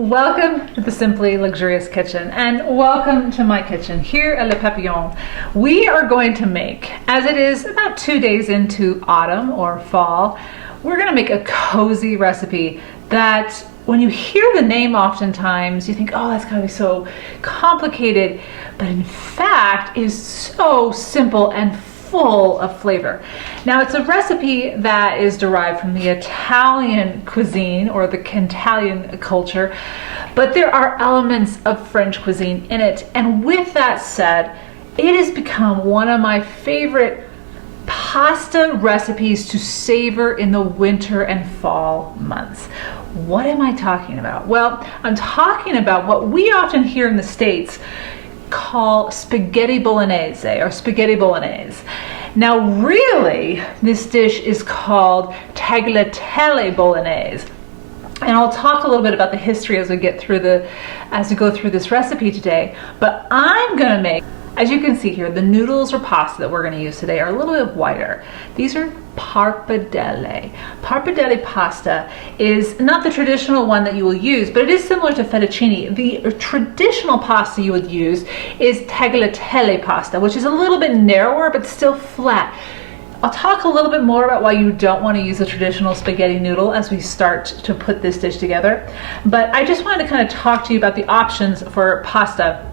Welcome to the Simply Luxurious Kitchen, and welcome to my kitchen here at Le Papillon. We are going to make, as it is about 2 days into autumn or fall, we're going to make a cozy recipe that when you hear the name oftentimes you think, oh, that's gotta be so complicated, but in fact is so simple and full of flavor. Now, it's a recipe that is derived from the Italian cuisine or the Italian culture, but there are elements of French cuisine in it. And with that said, it has become one of my favorite pasta recipes to savor in the winter and fall months. What am I talking about? Well, I'm talking about what we often hear in the States call spaghetti bolognese or spaghetti bolognese. Now really, this dish is called Tagliatelle Bolognese. And I'll talk a little bit about the history as we go through this recipe today. But I'm gonna make, as you can see here, the noodles or pasta that we're gonna use today are a little bit whiter. These are Pappardelle. Pappardelle pasta is not the traditional one that you will use, but it is similar to fettuccine. The traditional pasta you would use is tagliatelle pasta, which is a little bit narrower, but still flat. I'll talk a little bit more about why you don't want to use a traditional spaghetti noodle as we start to put this dish together. But I just wanted to kind of talk to you about the options for pasta.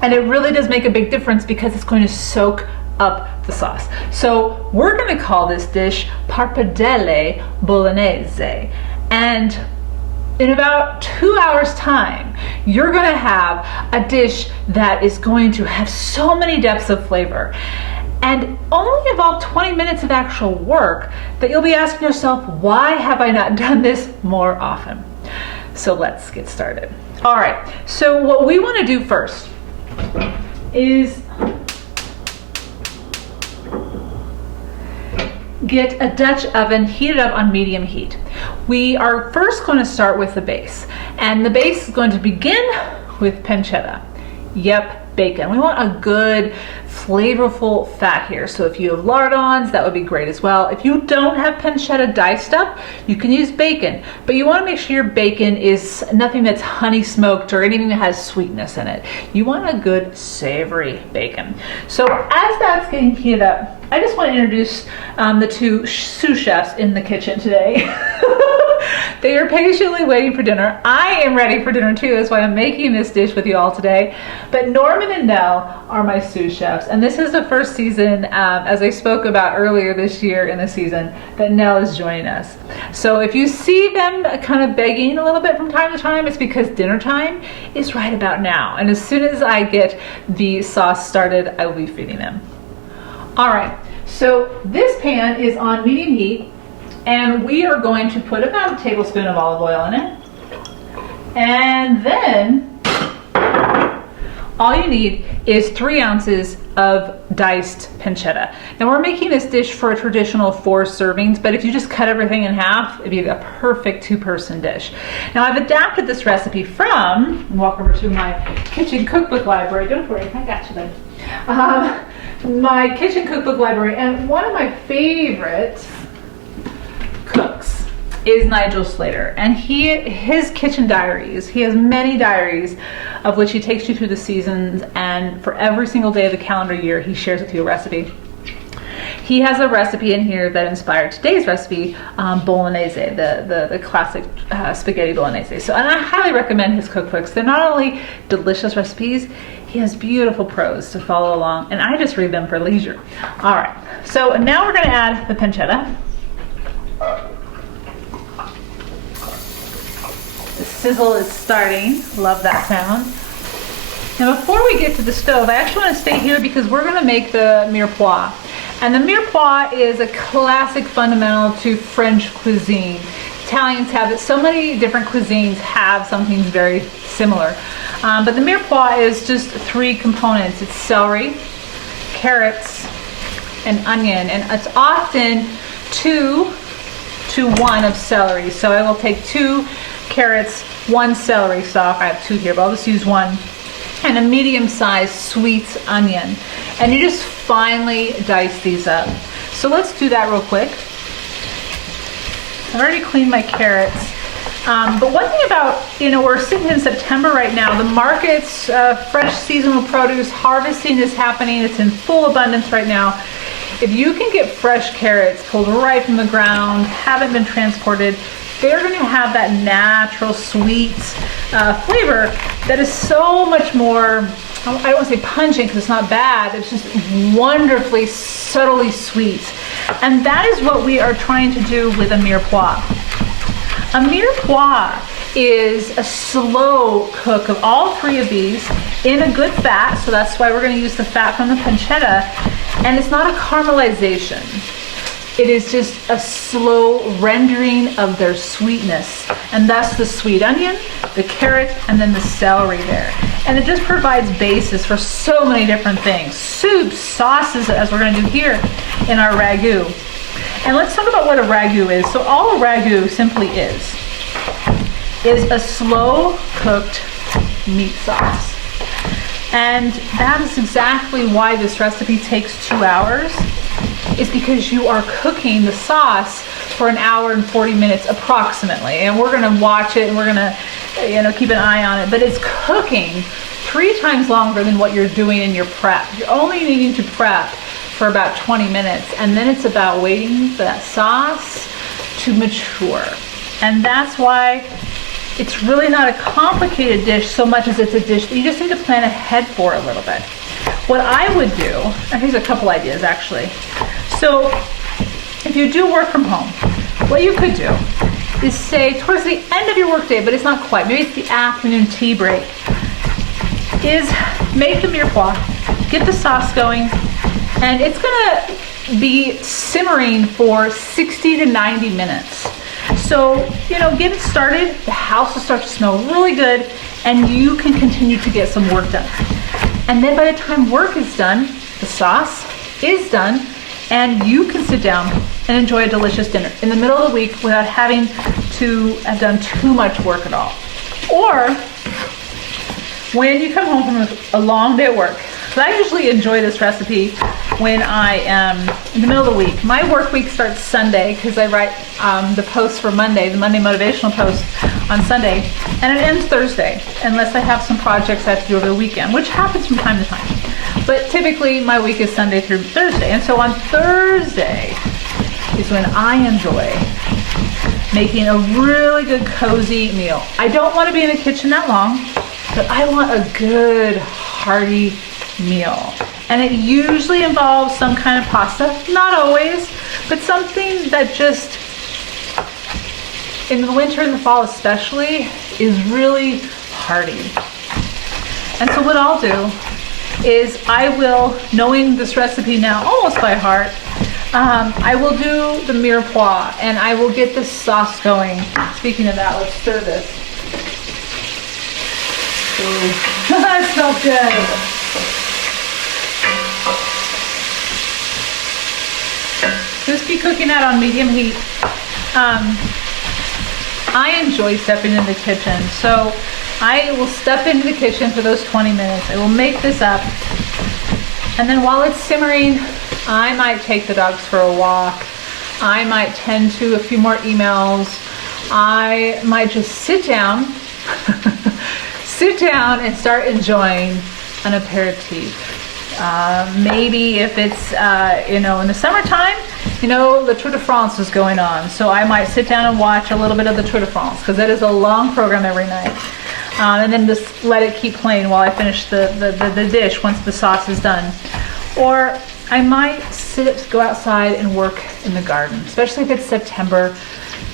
And it really does make a big difference because it's going to soak up the sauce. So we're going to call this dish Pappardelle Bolognese. And in about 2 hours time, you're going to have a dish that is going to have so many depths of flavor and only about 20 minutes of actual work that you'll be asking yourself, why have I not done this more often? So let's get started. All right, so what we want to do first is get a Dutch oven heated up on medium heat. We are first going to start with the base, and the base is going to begin with pancetta. Yep, bacon. We want a good flavorful fat here, so if you have lardons, that would be great as well. If you don't have pancetta diced up, you can use bacon, but you want to make sure your bacon is nothing that's honey smoked or anything that has sweetness in it. You want a good savory bacon. So as that's getting heated up, I just want to introduce the two sous chefs in the kitchen today. They are patiently waiting for dinner. I am ready for dinner too. That's why I'm making this dish with you all today. But Norman and Nell are my sous chefs. And this is the first season, as I spoke about earlier this year in the season, that Nell is joining us. So if you see them kind of begging a little bit from time to time, it's because dinner time is right about now. And as soon as I get the sauce started, I will be feeding them. All right, so this pan is on medium heat. And we are going to put about a tablespoon of olive oil in it. And then all you need is 3 ounces of diced pancetta. Now we're making this dish for a traditional 4 servings, but if you just cut everything in half, it'd be a perfect 2-person dish. Now I've adapted this recipe from, walk over to my kitchen cookbook library. Don't worry, I got you then. My kitchen cookbook library, and one of my favorite cooks is Nigel Slater, and his kitchen diaries, he has many diaries of which he takes you through the seasons, and for every single day of the calendar year he shares with you a recipe. He has a recipe in here that inspired today's recipe, bolognese, the classic spaghetti bolognese. So, and I highly recommend his cookbooks. They're not only delicious recipes, he has beautiful prose to follow along, and I just read them for leisure. All right, so now we're going to add the pancetta. The sizzle is starting. Love that sound. Now before we get to the stove, I actually want to stay here because we're going to make the mirepoix. And the mirepoix is a classic fundamental to French cuisine. Italians have it. So many different cuisines have something very similar. But the mirepoix is just 3 components. It's celery, carrots, and onion. And it's often 2 to 1 of celery. So I will take 2 carrots, 1 celery stalk. I have 2 here, but I'll just use 1. And a medium-sized sweet onion. And you just finely dice these up. So let's do that real quick. I've already cleaned my carrots. But one thing about, we're sitting in September right now, the markets, fresh seasonal produce, harvesting is happening. It's in full abundance right now. If you can get fresh carrots pulled right from the ground, haven't been transported, they're going to have that natural sweet flavor that is so much more, I don't want to say pungent because it's not bad, it's just wonderfully, subtly sweet. And that is what we are trying to do with a mirepoix. A mirepoix is a slow cook of all three of these in a good fat, so that's why we're going to use the fat from the pancetta, and it's not a caramelization. It is just a slow rendering of their sweetness, and thus the sweet onion, the carrot, and then the celery there. And it just provides basis for so many different things. Soups, sauces, as we're going to do here in our ragu. And let's talk about what a ragu is. So all a ragu simply is a slow cooked meat sauce. And that is exactly why this recipe takes 2 hours, is because you are cooking the sauce for 1 hour and 40 minutes approximately. And we're gonna watch it and we're gonna keep an eye on it, but it's cooking 3 times longer than what you're doing in your prep. You're only needing to prep for about 20 minutes, and then it's about waiting for that sauce to mature. And that's why it's really not a complicated dish so much as it's a dish that you just need to plan ahead for a little bit. What I would do, and here's a couple ideas actually. So if you do work from home, what you could do is say towards the end of your workday, but it's not quite, maybe it's the afternoon tea break, is make the mirepoix, get the sauce going, and it's gonna be simmering for 60 to 90 minutes. So, get it started, the house will start to smell really good, and you can continue to get some work done. And then by the time work is done, the sauce is done, and you can sit down and enjoy a delicious dinner in the middle of the week without having to have done too much work at all. Or when you come home from a long day at work, so I usually enjoy this recipe when I am in the middle of the week. My work week starts Sunday because I write the post for Monday, the Monday motivational post on Sunday, and it ends Thursday, unless I have some projects I have to do over the weekend, which happens from time to time. But typically my week is Sunday through Thursday, and so on Thursday is when I enjoy making a really good cozy meal. I don't want to be in the kitchen that long, but I want a good hearty meal. And it usually involves some kind of pasta, not always, but something that just, in the winter and the fall especially, is really hearty. And so what I'll do is I will, knowing this recipe now almost by heart, I will do the mirepoix and I will get this sauce going. Speaking of that, let's stir this. Ooh, that smells good. Just be cooking that on medium heat. I enjoy stepping in the kitchen, so I will step into the kitchen for those 20 minutes. I will make this up, and then while it's simmering, I might take the dogs for a walk. I might tend to a few more emails. I might just sit down, and start enjoying an aperitif. Maybe if it's, in the summertime, the Tour de France is going on. So I might sit down and watch a little bit of the Tour de France, because that is a long program every night. And then just let it keep playing while I finish the dish once the sauce is done. Or I might go outside and work in the garden, especially if it's September.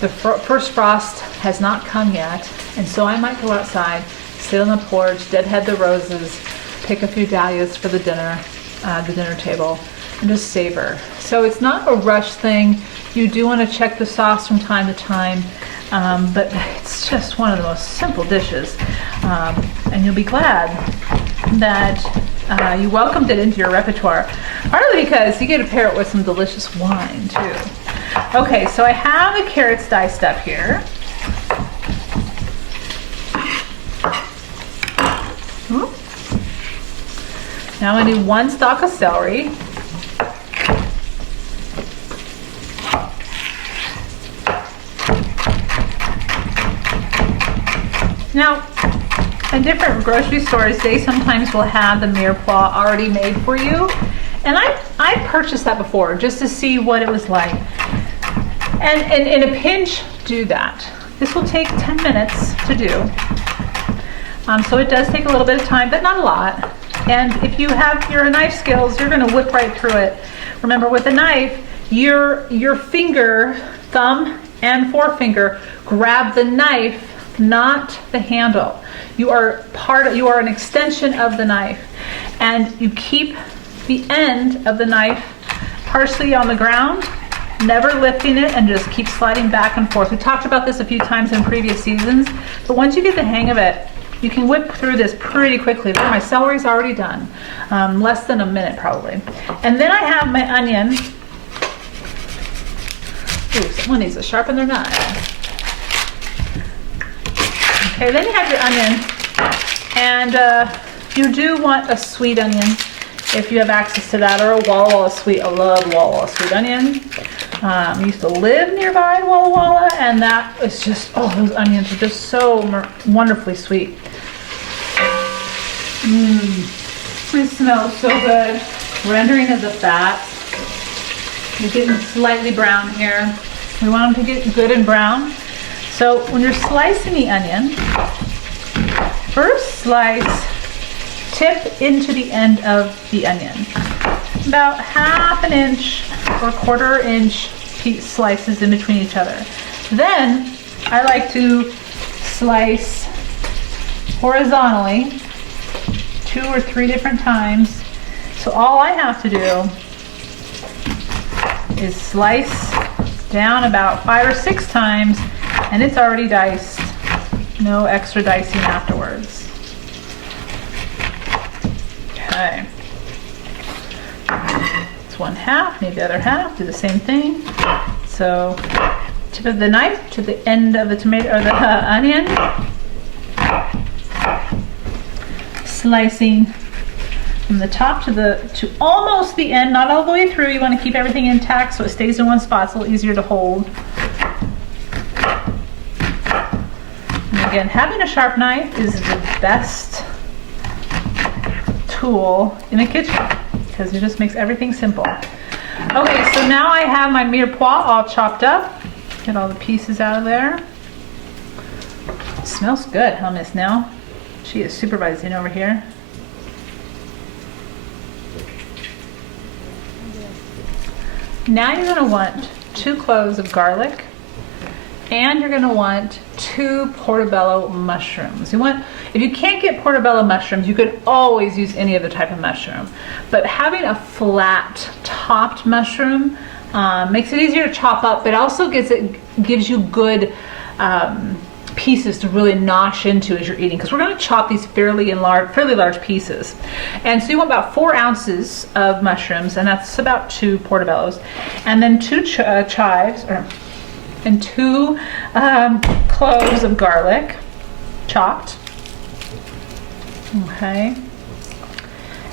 The first frost has not come yet. And so I might go outside, sit on the porch, deadhead the roses, pick a few dahlias for the dinner table, and just savor. So it's not a rush thing. You do want to check the sauce from time to time, but it's just one of the most simple dishes. And you'll be glad that you welcomed it into your repertoire, partly because you get to pair it with some delicious wine too. Okay, so I have the carrots diced up here. Now I'm going to do 1 stalk of celery. Now, in different grocery stores, they sometimes will have the mirepoix already made for you. And I purchased that before just to see what it was like. And in a pinch, do that. This will take 10 minutes to do. So it does take a little bit of time, but not a lot. And if you have your knife skills, you're gonna whip right through it. Remember, with a knife, your finger, thumb and forefinger, grab the knife, not the handle. You are an extension of the knife, and you keep the end of the knife partially on the ground, never lifting it, and just keep sliding back and forth. We talked about this a few times in previous seasons, but once you get the hang of it, you can whip through this pretty quickly. There, my celery's already done, less than a minute probably. And then I have my onion. Ooh, someone needs to sharpen their knife. Okay, then you have your onion, and you do want a sweet onion if you have access to that, or a Walla Walla sweet. I love Walla Walla sweet onion. I used to live nearby Walla Walla, and that is just, oh, those onions are just so wonderfully sweet. It smells so good. Rendering of the fat. You're getting slightly brown here. We want them to get good and brown. So when you're slicing the onion, first slice, tip into the end of the onion. About 1/2 inch or 1/4 inch slices in between each other. Then I like to slice horizontally 2 or 3 different times. So all I have to do is slice down about 5 or 6 times, and it's already diced. No extra dicing afterwards. Okay. It's 1/2, need the other half, do the same thing. So tip of the knife to the end of the tomato or the onion. Slicing from the top to almost the end, not all the way through. You want to keep everything intact so it stays in one spot. It's a little easier to hold. And again, having a sharp knife is the best tool in the kitchen because it just makes everything simple. Okay, so now I have my mirepoix all chopped up. Get all the pieces out of there. It smells good, huh, Miss Nell? She is supervising over here. Now you're going to want 2 cloves of garlic, and you're going to want 2 portobello mushrooms. If you can't get portobello mushrooms, you could always use any other type of mushroom. But having a flat topped mushroom makes it easier to chop up, but also gives you good pieces to really nosh into as you're eating, because we're going to chop these fairly large pieces. And so you want about 4 ounces of mushrooms, and that's about 2 portobellos, and then 2 chives, and 2 cloves of garlic, chopped. Okay.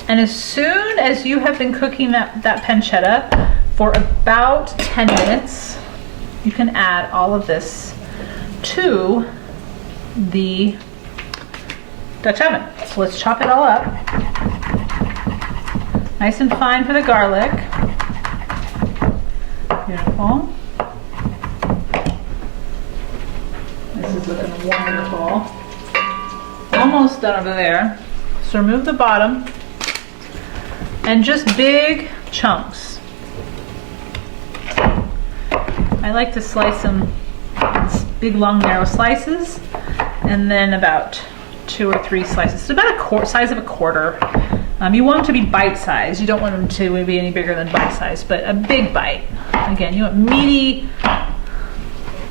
And as soon as you have been cooking that pancetta for about 10 minutes, you can add all of this to the Dutch oven. So let's chop it all up. Nice and fine for the garlic. Beautiful. This is looking wonderful. Almost done over there. So remove the bottom and just big chunks. I like to slice them big long narrow slices, and then about 2 or 3 slices. It's about a size of a quarter. You want them to be bite size. You don't want them to be any bigger than bite size, but a big bite. Again, you want meaty,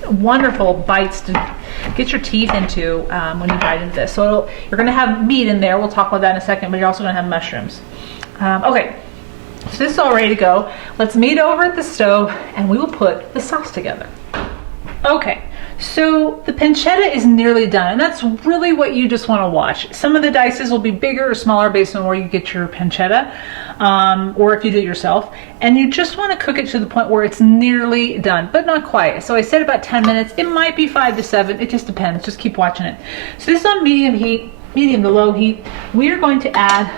wonderful bites to get your teeth into when you bite into this. So you're going to have meat in there. We'll talk about that in a second, but you're also going to have mushrooms. Okay, so this is all ready to go. Let's meet over at the stove, and we will put the sauce together. Okay, So the pancetta is nearly done, and that's really what you just want to watch. Some of the dices will be bigger or smaller based on where you get your pancetta, or if you do it yourself. And you just want to cook it to the point where it's nearly done, but not quite. So I said about 10 minutes. It might be 5 to 7. It just depends. Just keep watching it. So this is on medium heat, medium to low heat. We are going to add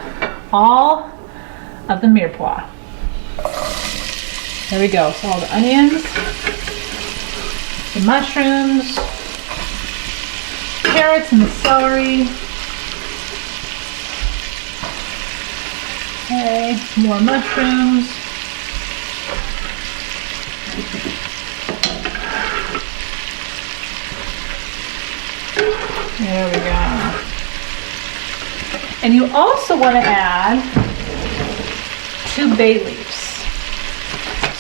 all of the mirepoix. There we go. So all the onions, the mushrooms, carrots and the celery. Okay, more mushrooms. There we go. And you also want to add 2 bay leaves.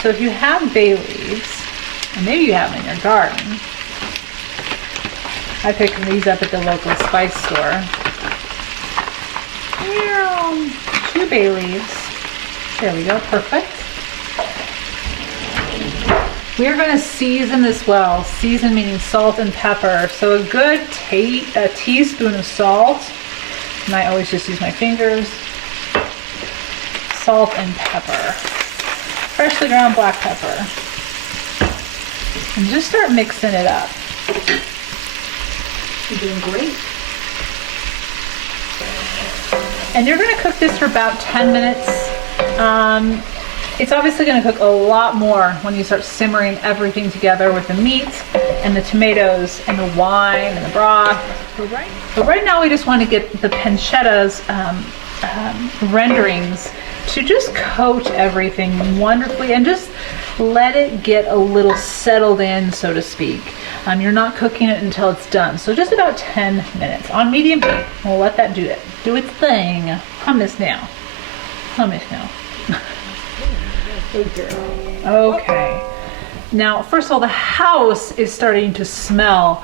So if you have bay leaves, and maybe you have them in your garden, I picked these up at the local spice store. 2 bay leaves. There we go, perfect. We're going to season this well. Season meaning salt and pepper. So a good teaspoon of salt, and I always just use my fingers. Salt and pepper. Freshly ground black pepper. And just start mixing it up. You're doing great. And you're going to cook this for about 10 minutes. It's obviously going to cook a lot more when you start simmering everything together with the meat and the tomatoes and the wine and the broth. But right now we just want to get the pancetta's renderings to just coat everything wonderfully and just let it get a little settled in, so to speak. You're not cooking it until it's done. So just about 10 minutes on medium heat. We'll let that do its thing. Hummus now. Hummus now. Okay. Now, first of all, the house is starting to smell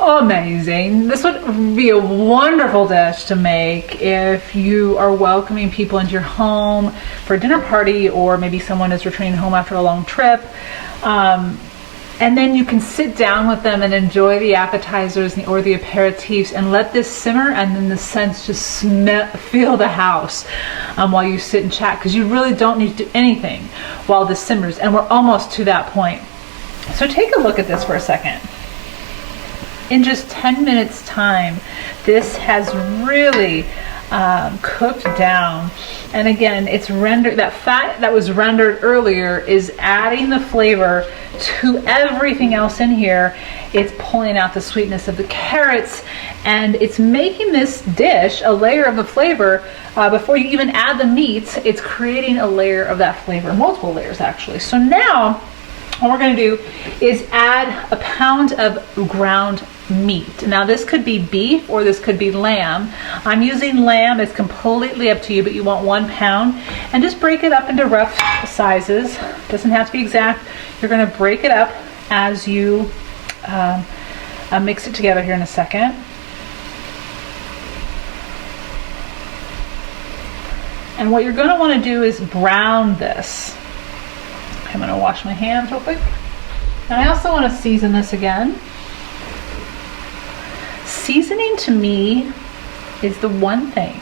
amazing. This would be a wonderful dish to make if you are welcoming people into your home for a dinner party, or maybe someone is returning home after a long trip. And then you can sit down with them and enjoy the appetizers or the aperitifs and let this simmer, and then the scents just fill the house while you sit and chat, because you really don't need to do anything while this simmers, and we're almost to that point. So take a look at this for a second. In just 10 minutes time, this has really cooked down. And again, it's rendered, that fat that was rendered earlier is adding the flavor to everything else in here. It's pulling out the sweetness of the carrots, and it's making this dish a layer of the flavor. Before you even add the meat, it's creating a layer of that flavor, multiple layers actually. So now what we're going to do is add a pound of ground meat. Now this could be beef or this could be lamb. I'm using lamb. It's completely up to you, but you want 1 pound, and just break it up into rough sizes. Doesn't have to be exact. You're going to break it up as you mix it together here in a second. And what you're going to want to do is brown this. I'm going to wash my hands real quick. And I also want to season this again. Seasoning to me is the one thing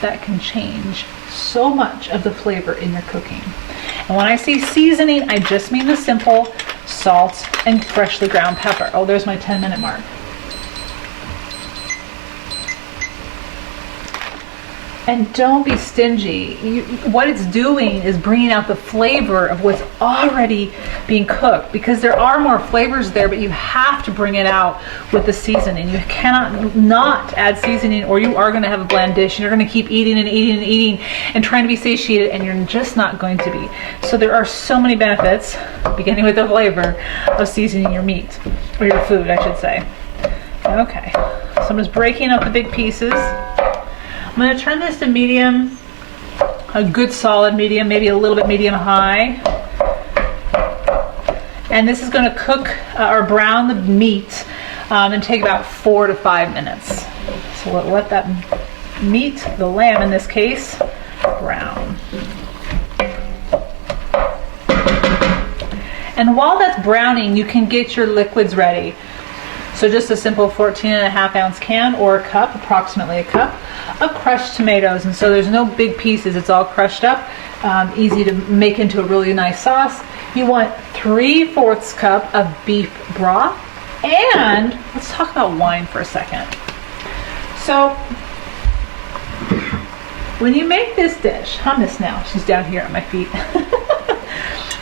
that can change so much of the flavor in your cooking. And when I say seasoning, I just mean the simple salt and freshly ground pepper. Oh, there's my 10-minute mark. And don't be stingy. What it's doing is bringing out the flavor of what's already being cooked, because there are more flavors there, but you have to bring it out with the seasoning. You cannot not add seasoning, or you are going to have a bland dish, and you're going to keep eating and eating and eating and trying to be satiated, and you're just not going to be. So there are so many benefits, beginning with the flavor of seasoning your meat, or your food, I should say. Okay, so I'm just breaking up the big pieces. I'm going to turn this to medium, a good solid medium, maybe a little bit medium high. And this is going to cook or brown the meat and take about 4 to 5 minutes. So we'll let that meat, the lamb in this case, brown. And while that's browning, you can get your liquids ready. So just a simple 14.5-ounce can or a cup, approximately a cup, of crushed tomatoes. And so there's no big pieces, it's all crushed up, easy to make into a really nice sauce. You want 3/4 cup of beef broth. And let's talk about wine for a second. So when you make this dish, hummus now, she's down here at my feet.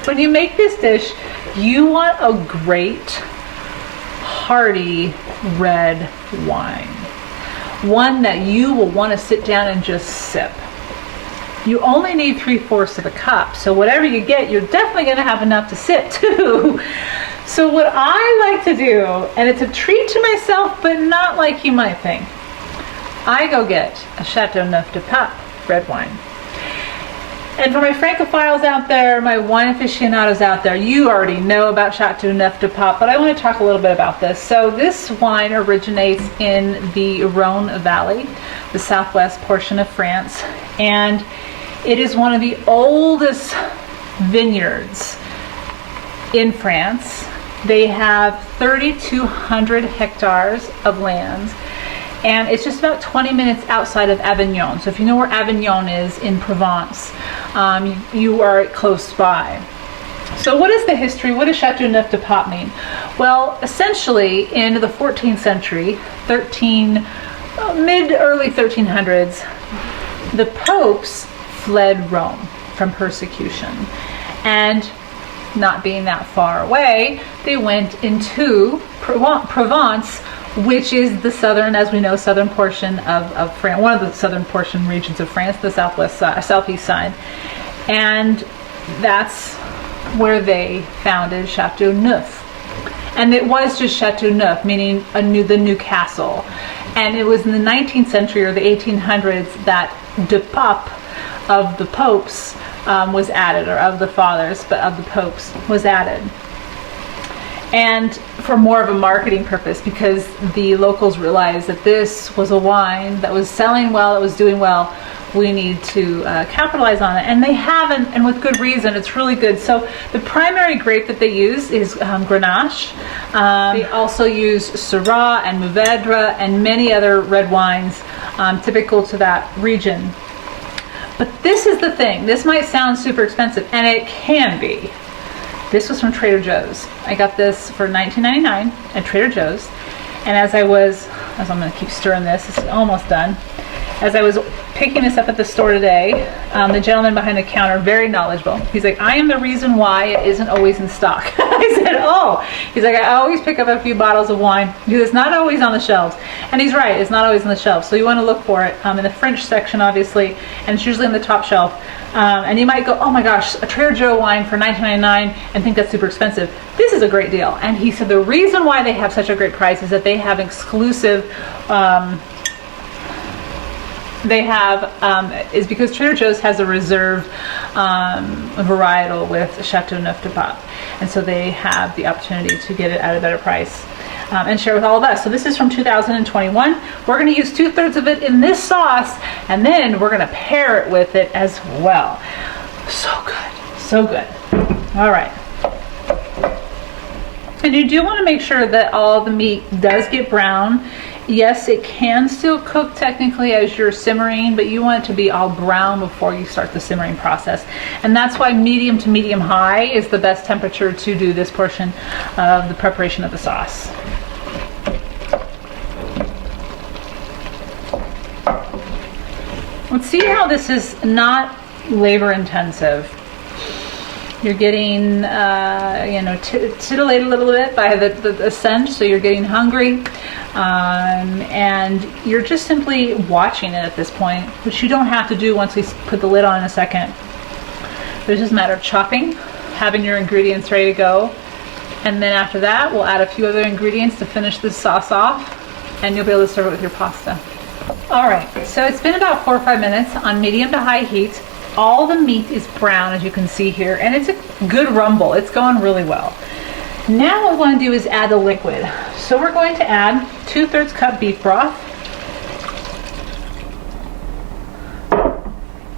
When you make this dish, you want a great, hearty red wine. One that you will want to sit down and just sip. You only need 3/4 of a cup, so whatever you get, you're definitely going to have enough to sip too. So what I like to do, and it's a treat to myself, but not like you might think, I go get a Châteauneuf-du-Pape red wine. And for my Francophiles out there, my wine aficionados out there, you already know about Châteauneuf-du-Pape, but I want to talk a little bit about this. So this wine originates in the Rhone Valley, the southwest portion of France, and it is one of the oldest vineyards in France. They have 3,200 hectares of land, and it's just about 20 minutes outside of Avignon. So if you know where Avignon is in Provence, you are close by. So what is the history? What does Châteauneuf-du-Pape mean? Well, essentially in the 14th century, mid-early 1300s, the popes fled Rome from persecution. And not being that far away, they went into Provence, which is the southern, as we know, southern portion of France, one of the southern portion regions of France, the southeast side. And that's where they founded Châteauneuf. And it was just Châteauneuf, meaning the new castle. And it was in the 19th century or the 1800s that de Pape, of the popes, was added, or of the fathers, but of the popes was added. And for more of a marketing purpose, because the locals realized that this was a wine that was selling well, it was doing well, we need to capitalize on it. And they haven't, and with good reason. It's really good. So the primary grape that they use is Grenache. They also use Syrah and Mourvedre and many other red wines typical to that region. But this is the thing. This might sound super expensive, and it can be. This was from Trader Joe's. I got this for $19.99 at Trader Joe's. And as I'm going to keep stirring this, it's almost done. As I was picking this up at the store today, the gentleman behind the counter, very knowledgeable, he's like, I am the reason why it isn't always in stock. I said, oh. He's like, I always pick up a few bottles of wine because it's not always on the shelves. And he's right, it's not always on the shelves. So you want to look for it in the French section, obviously, and it's usually on the top shelf. And you might go, oh my gosh, a Trader Joe wine for $19.99 and think that's super expensive. This is a great deal. And he said the reason why they have such a great price is that they have exclusive is because Trader Joe's has a reserve varietal with Châteauneuf-du-Pape, and so they have the opportunity to get it at a better price and share with all of us. So this is from 2021. We're going to use 2/3 of it in this sauce, and then we're going to pair it with it as well. So good, so good. All right. And you do want to make sure that all the meat does get brown. Yes, it can still cook technically as you're simmering, but you want it to be all brown before you start the simmering process. And that's why medium to medium high is the best temperature to do this portion of the preparation of the sauce. Let's see how this is not labor intensive. You're getting, titillated a little bit by the scent, so you're getting hungry. And you're just simply watching it at this point, which you don't have to do once we put the lid on in a second. It's just a matter of chopping, having your ingredients ready to go. And then after that, we'll add a few other ingredients to finish this sauce off, and you'll be able to serve it with your pasta. All right, so it's been about 4 or 5 minutes on medium to high heat. All the meat is brown, as you can see here, and it's a good rumble. It's going really well. Now what we want to do is add the liquid. So we're going to add 2/3 cup beef broth,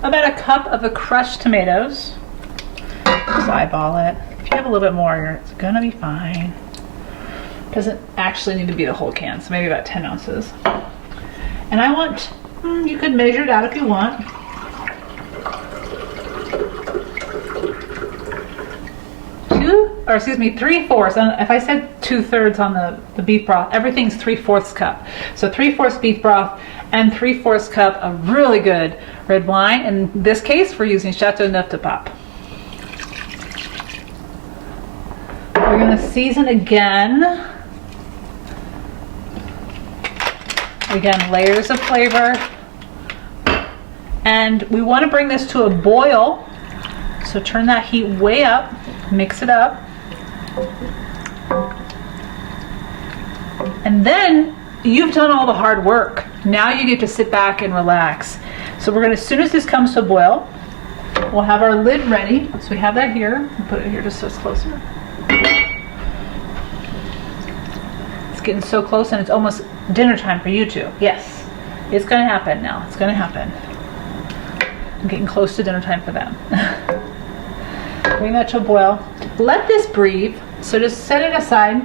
about a cup of the crushed tomatoes. Just eyeball it. If If you have a little bit more, it's gonna be fine. Doesn't actually need to be the whole can, so maybe about 10 ounces. And I want, you could measure it out if you want. Or excuse me, 3/4. If I said 2/3 on the beef broth, everything's 3/4 cup. So 3/4 beef broth and 3/4 cup of really good red wine. In this case, we're using Châteauneuf-du-Pape. We're gonna season again. Again, layers of flavor. And we want to bring this to a boil. So turn that heat way up, mix it up. And then you've done all the hard work. Now you get to sit back and relax. So we're gonna, as soon as this comes to a boil, we'll have our lid ready. So we have that here. I'll put it here just so it's closer. It's getting so close and it's almost dinner time for you two. Yes, it's gonna happen now. It's gonna happen. I'm getting close to dinner time for them. Bring that to a boil. Let this breathe. So just set it aside.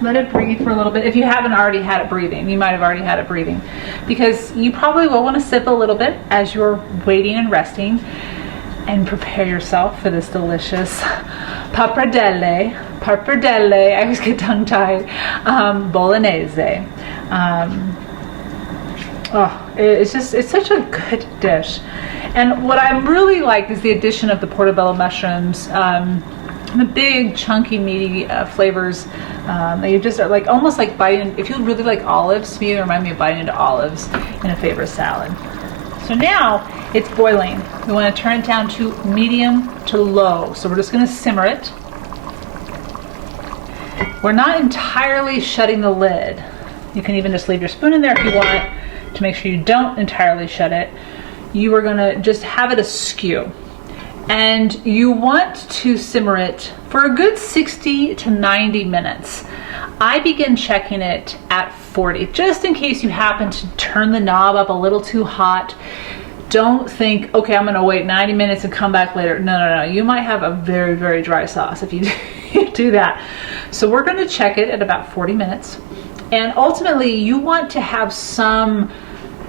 Let it breathe for a little bit. If you haven't already had it breathing, you might have already had it breathing, because you probably will want to sip a little bit as you're waiting and resting, and prepare yourself for this delicious Pappardelle, I always get tongue-tied, Bolognese. It's such a good dish. And what I really like is the addition of the portobello mushrooms, the big, chunky, meaty flavors. You just are like almost like biting. If you really like olives, to me, it reminds me of biting into olives in a favorite salad. So now it's boiling. We want to turn it down to medium to low. So we're just going to simmer it. We're not entirely shutting the lid. You can even just leave your spoon in there if you want to make sure you don't entirely shut it. You are going to just have it askew. And you want to simmer it for a good 60 to 90 minutes. I begin checking it at 40, just in case you happen to turn the knob up a little too hot. Don't think, okay, I'm gonna wait 90 minutes and come back later. No. You might have a very, very dry sauce if you do that. So we're gonna check it at about 40 minutes. And ultimately, you want to have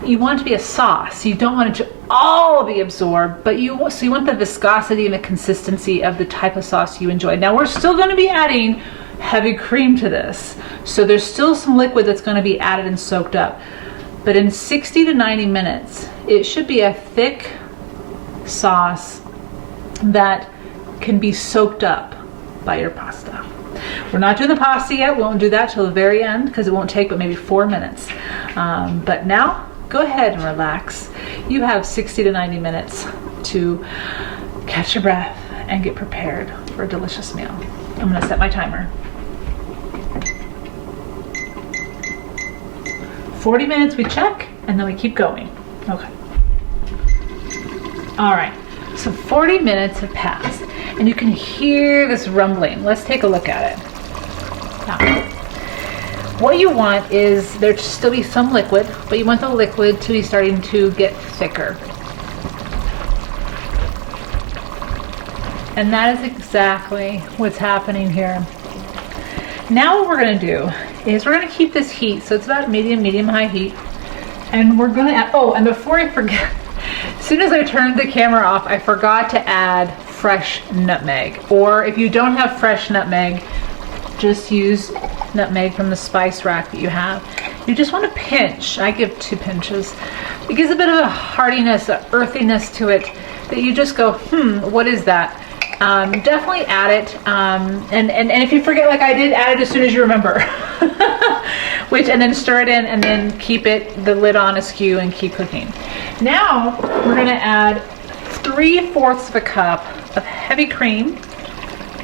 you want it to be a sauce. You don't want it to all be absorbed, but you want the viscosity and the consistency of the type of sauce you enjoy. Now we're still going to be adding heavy cream to this, so there's still some liquid that's going to be added and soaked up. But in 60 to 90 minutes, it should be a thick sauce that can be soaked up by your pasta. We're not doing the pasta yet. We won't do that till the very end because it won't take but maybe 4 minutes. But now, go ahead and relax. You have 60 to 90 minutes to catch your breath and get prepared for a delicious meal. I'm going to set my timer. 40 minutes we check, and then we keep going. Okay. All right. So 40 minutes have passed, and you can hear this rumbling. Let's take a look at it. Now, what you want is there to still be some liquid, but you want the liquid to be starting to get thicker. And that is exactly what's happening here. Now what we're going to do is we're going to keep this heat, so it's about medium-high heat. And we're going to add, oh, and before I forget, as soon as I turned the camera off, I forgot to add fresh nutmeg. Or if you don't have fresh nutmeg, just use nutmeg from the spice rack that you have. You just want to pinch. I give 2 pinches. It gives a bit of a heartiness, a earthiness to it that you just go, what is that? Definitely add it. And if you forget, like I did, add it as soon as you remember. And then stir it in and then keep the lid on askew and keep cooking. Now we're going to add 3/4 of a cup of heavy cream,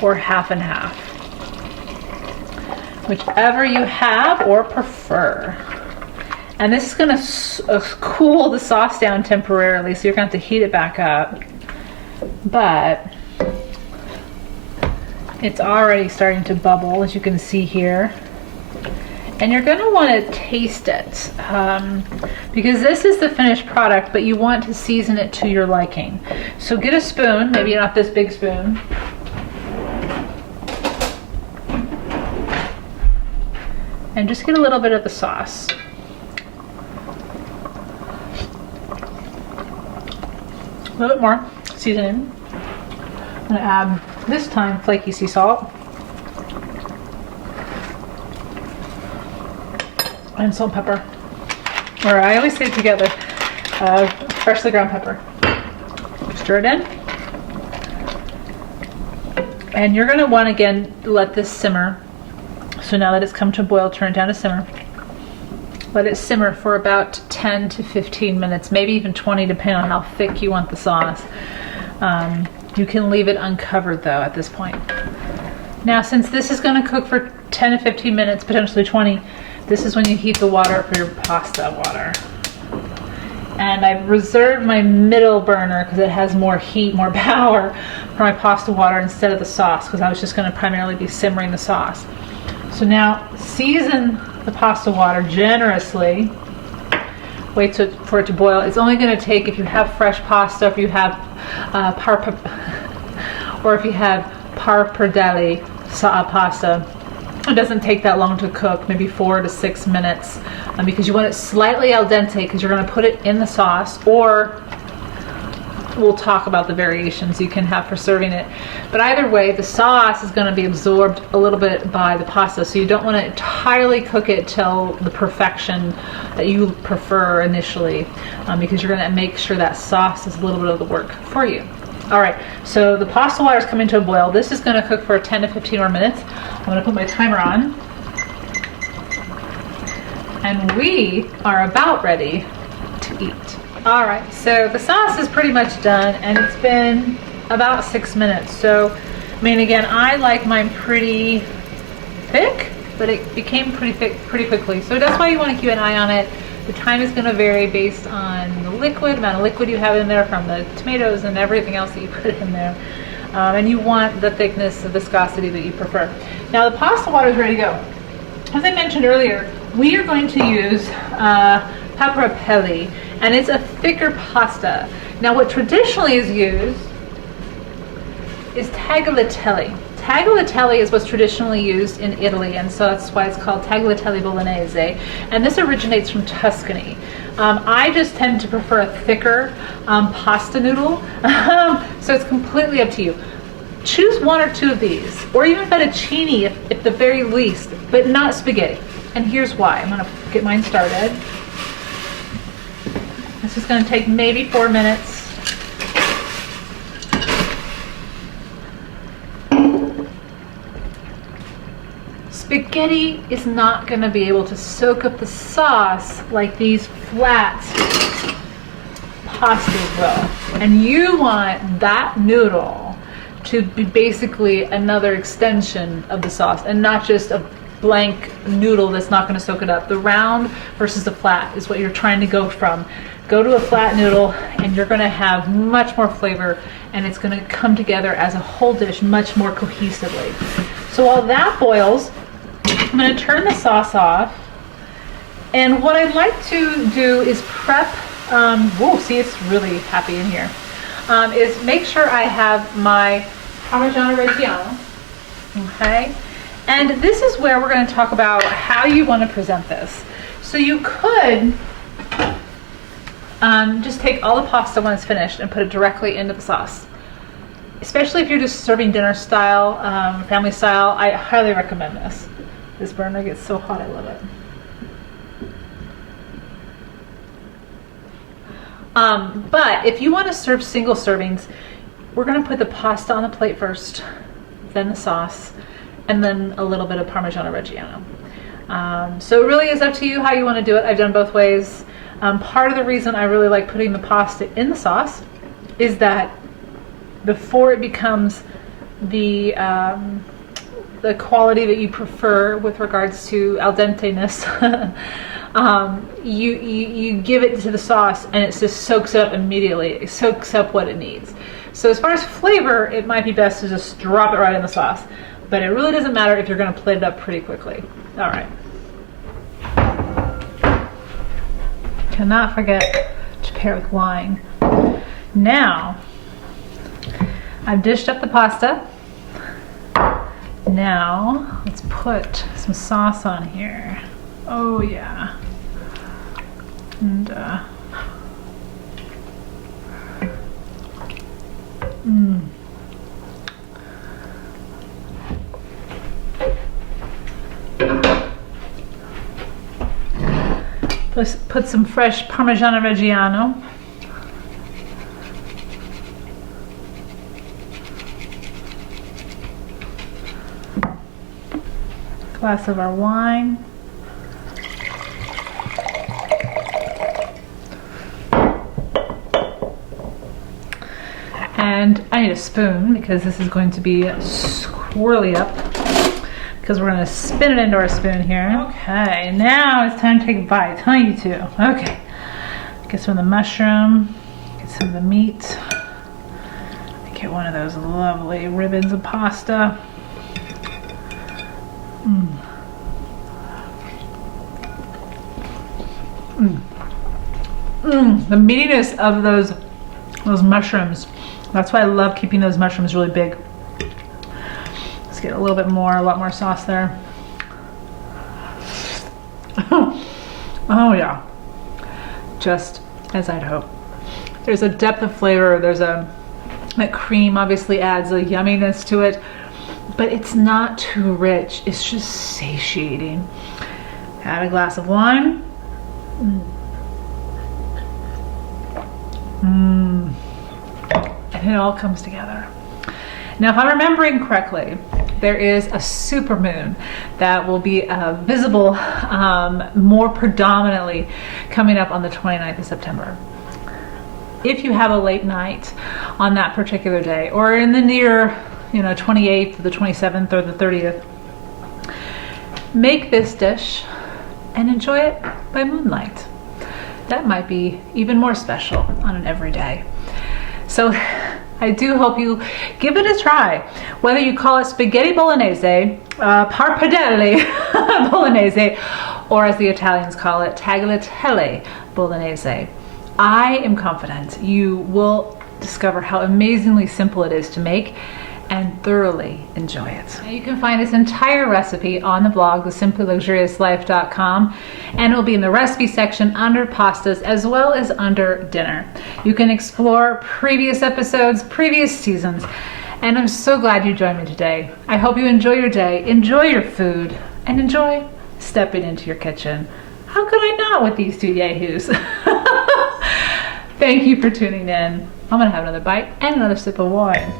or half and half, whichever you have or prefer. And this is going to cool the sauce down temporarily, so you're going to have to heat it back up. But it's already starting to bubble, as you can see here. And you're going to want to taste it, because this is the finished product, but you want to season it to your liking. So get a spoon, maybe not this big spoon, and just get a little bit of the sauce. A little bit more seasoning. I'm gonna add, this time, flaky sea salt. And salt and pepper. Or I always say it together, freshly ground pepper. Stir it in. And you're gonna want, again, let this simmer. So now that it's come to a boil, turn it down to simmer. Let it simmer for about 10 to 15 minutes, maybe even 20, depending on how thick you want the sauce. You can leave it uncovered though at this point. Now, since this is gonna cook for 10 to 15 minutes, potentially 20, this is when you heat the water for your pasta water. And I've reserved my middle burner because it has more heat, more power for my pasta water instead of the sauce, because I was just gonna primarily be simmering the sauce. So now season the pasta water generously. Wait for it to boil. It's only going to take, if you have fresh pasta, if you have Pappardelle pasta, it doesn't take that long to cook, maybe 4 to 6 minutes, because you want it slightly al dente because you're going to put it in the sauce, or we'll talk about the variations you can have for serving it. But either way, the sauce is going to be absorbed a little bit by the pasta, so you don't want to entirely cook it till the perfection that you prefer initially, because you're going to make sure that sauce is a little bit of the work for you. All right, so the pasta water is coming to a boil. This is going to cook for 10 to 15 more minutes. I'm going to put my timer on. And we are about ready to eat. All right, so the sauce is pretty much done, and it's been about 6 minutes. So, I mean, again, I like mine pretty thick, but it became pretty thick pretty quickly. So that's why you want to keep an eye on it. The time is going to vary based on the amount of liquid you have in there from the tomatoes and everything else that you put in there. And you want the thickness, the viscosity that you prefer. Now the pasta water is ready to go. As I mentioned earlier, we are going to use Pappardelle, and it's a thicker pasta. Now what traditionally is used is Tagliatelle. Tagliatelle is what's traditionally used in Italy, and so that's why it's called Tagliatelle Bolognese, and this originates from Tuscany. I just tend to prefer a thicker pasta noodle, so it's completely up to you. Choose 1 or 2 of these, or even fettuccine if the very least, but not spaghetti. And here's why. I'm gonna get mine started. This is gonna take maybe 4 minutes. Spaghetti is not going to be able to soak up the sauce like these flat pastas will. And you want that noodle to be basically another extension of the sauce and not just a blank noodle that's not going to soak it up. The round versus the flat is what you're trying to go from. Go to a flat noodle and you're going to have much more flavor, and it's going to come together as a whole dish much more cohesively. So while that boils, I'm going to turn the sauce off, and what I'd like to do is prep, whoa, see, it's really happy in here, is make sure I have my Parmigiano Reggiano, okay? And this is where we're going to talk about how you want to present this. So you could just take all the pasta when it's finished and put it directly into the sauce. Especially if you're just serving dinner style, family style, I highly recommend this. This burner gets so hot, I love it. But if you want to serve single servings, we're going to put the pasta on the plate first, then the sauce, and then a little bit of Parmigiano Reggiano. So it really is up to you how you want to do it. I've done both ways. Part of the reason I really like putting the pasta in the sauce is that before it becomes the quality that you prefer with regards to al dente-ness, you give it to the sauce and it just soaks it up immediately. It soaks up what it needs. So as far as flavor, it might be best to just drop it right in the sauce, but it really doesn't matter if you're going to plate it up pretty quickly. All right. Cannot forget to pair with wine. Now, I've dished up the pasta. Now, let's put some sauce on here. Oh yeah. And let's put some fresh Parmigiano Reggiano. Glass of our wine. And I need a spoon because this is going to be swirly up because we're going to spin it into our spoon here. Okay, now it's time to take a bite, huh, you two? Okay, get some of the mushroom, get some of the meat, get one of those lovely ribbons of pasta. The meatiness of those mushrooms. That's why I love keeping those mushrooms really big. Let's get a little bit more, a lot more sauce there. Oh yeah, just as I'd hope. There's a depth of flavor. There's that cream obviously adds a yumminess to it, but it's not too rich. It's just satiating. Add a glass of wine. And it all comes together. Now, if I'm remembering correctly, there is a supermoon that will be visible more predominantly coming up on the 29th of September. If you have a late night on that particular day, or in the near 28th, the 27th, or the 30th, make this dish and enjoy it by moonlight. That might be even more special on an everyday. So I do hope you give it a try. Whether you call it Spaghetti Bolognese, Pappardelle Bolognese, or as the Italians call it, Tagliatelle Bolognese, I am confident you will discover how amazingly simple it is to make and thoroughly enjoy it. Now you can find this entire recipe on the blog, thesimplyluxuriouslife.com, and it will be in the recipe section under pastas as well as under dinner. You can explore previous episodes, previous seasons, and I'm so glad you joined me today. I hope you enjoy your day, enjoy your food, and enjoy stepping into your kitchen. How could I not with these two yahoos? Thank you for tuning in. I'm gonna have another bite and another sip of wine.